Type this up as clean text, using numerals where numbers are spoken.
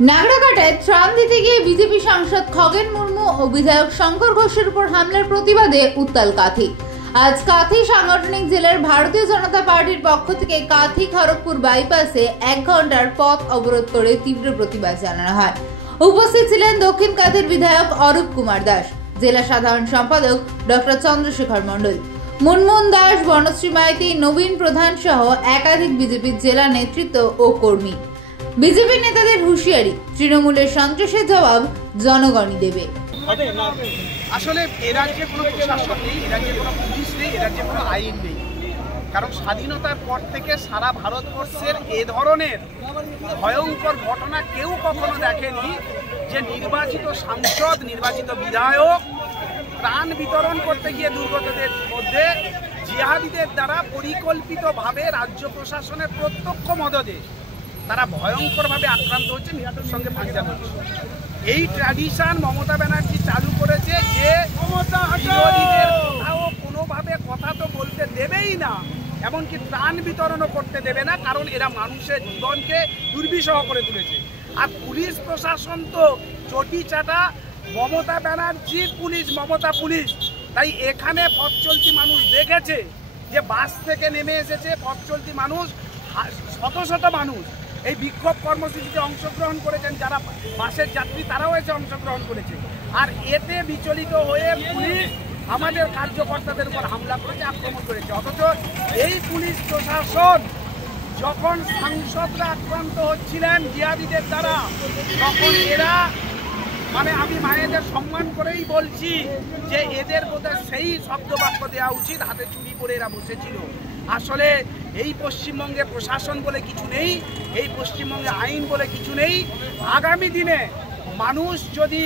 নাগরাকাটায় ত্রাণ দিতে গিয়ে বিজেপি সাংসদ খগেন মুর্মু ও বিধায়ক শঙ্কর ঘোষের উপর হামলার প্রতিবাদে উত্তাল কাঁথি। আজ কাঁথি সাংগঠনিক জেলার ভারতীয় জনতা পার্টির পক্ষ থেকে কাঁথি খড়গপুর বাইপাসে 1 ঘন্টার পথ অবরোধ করে তীব্র প্রতিবাদ জানানো হয়। উপস্থিত ছিলেন দক্ষিণ কাঁথির বিধায়ক অরূপ কুমার দাস, জেলা সাধারণ সম্পাদক ডক্টর চন্দ্রশেখর মণ্ডল, মুনমুন দাস, বনশ্রী মাইতি, নবীন প্রধান সহ একাধিক বিজেপির জেলা নেতৃত্ব ও কর্মী। বিজেপি নেতাদের হুঁশিয়ারি, তৃণমূলের সন্ত্রাসের জবাব জনগণই দেবে। আসলে এ রাজ্যে কোনো প্রশাসন নেই, এ রাজ্যে কোনো পুলিশ নেই, এ রাজ্যে কোনো আইন নেই। কারণ স্বাধীনতার পর থেকে সারা ভারতবর্ষের এ ধরনের ভয়ঙ্কর ঘটনা কেউ কখনো দেখেনি যে নির্বাচিত সাংসদ, নির্বাচিত বিধায়ক ত্রাণ বিতরণ করতে গিয়ে দুর্গতদের মধ্যে জিহাদিদের দ্বারা পরিকল্পিতভাবে রাজ্য প্রশাসনের প্রত্যক্ষ মদদে তারা ভয়ঙ্করভাবে আক্রান্ত হচ্ছে, মৃত্যুর সঙ্গে পাঞ্জা হচ্ছে। এই ট্র্যাডিশন মমতা ব্যানার্জি চালু করেছে যে বিরোধীদের কোথাও কোনোভাবে কথা তো বলতে দেবেই না, এমনকি ত্রাণ বিতরণও করতে দেবে না, কারণ এরা মানুষের জীবনকে দুর্বিষহ করে তুলেছে। আর পুলিশ প্রশাসন তো চটি চাটা, মমতা ব্যানার্জির পুলিশ, মমতা পুলিশ। তাই এখানে পথ চলতি মানুষ দেখেছে যে বাস থেকে নেমে এসেছে পথ চলতি মানুষ, শত শত মানুষ এই বিক্ষোভ কর্মসূচিতে অংশগ্রহণ করেছেন। যারা বাসের যাত্রী তারাও এসে অংশগ্রহণ করেছে। আর এতে বিচলিত হয়ে পুলিশ আমাদের কার্যকর্তাদের উপর হামলা করেছে, আক্রমণ করেছে। অথচ এই পুলিশ প্রশাসন যখন সাংসদরা আক্রান্ত হচ্ছিলেন জিহাদিদের দ্বারা, তখন এরা আমি মায়েদের সম্মান করেই বলছি যে এদের বোধহয় সেই শব্দবাক্য দেওয়া উচিত, হাতে চুরি করে এরা বসেছিল। আসলে এই পশ্চিমবঙ্গে প্রশাসন বলে কিছু নেই, এই পশ্চিমবঙ্গে আইন বলে কিছু নেই। আগামী দিনে মানুষ যদি